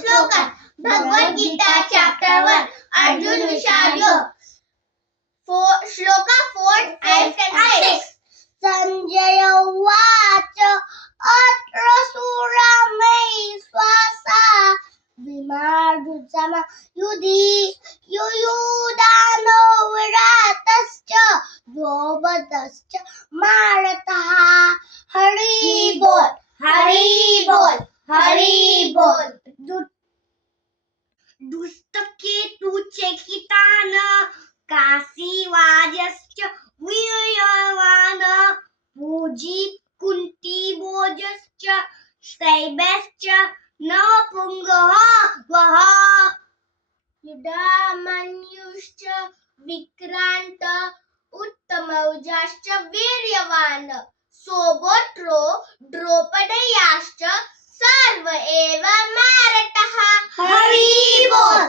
श्लोकात Bhagavad Gita chapter 1 Arjun विषाद श्लोक 4, 5 and 6. Sanjay उवाच अत्र सूरमै स्वसा विमार्जुसम युयुदानो विरातश्च द्रौपदश्च मारतः. हरि बोल हरि बोल हरि बोल. दुष्टकेतुचे कितान काशीवाजश्च वीर्यवान पूजी कुंतीभोजश्च शैब्यश्च नपुंगः वः. युधामन्युश्च विक्रांत उत्तमौजाश्च वीर्यवान सोबत्रो द्रौपदयाश्च सर्व एव मारतः. हरि बोल